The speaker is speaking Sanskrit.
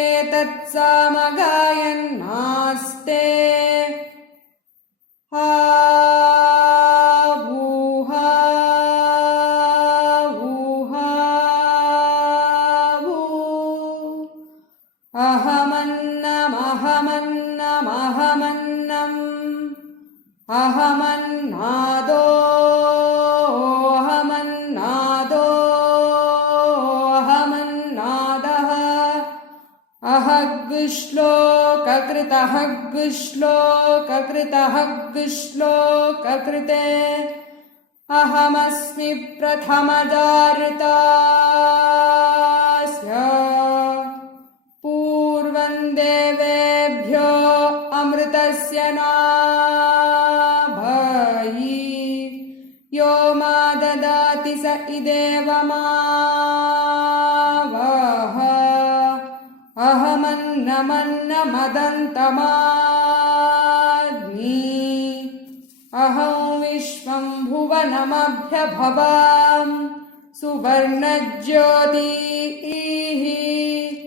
एतत्सामगायन्नास्ते अहमन्नमहमन्नमहमन्नम् अहमन्नादो अहमन्नादो अहमन्नादः अहग्श्लोककृतहग्श्लोककृतहग्श्लोककृते अहमस्मि प्रथमजारितास्य पूर्वं देवेभ्यो अमृतस्य नाभयि यो मा ददाति स इदेव मावः अहमन्नमन्नमदन्तमाग्नि अहं विश्वं भुवनमभ्यभवां सुवर्णज्योतिः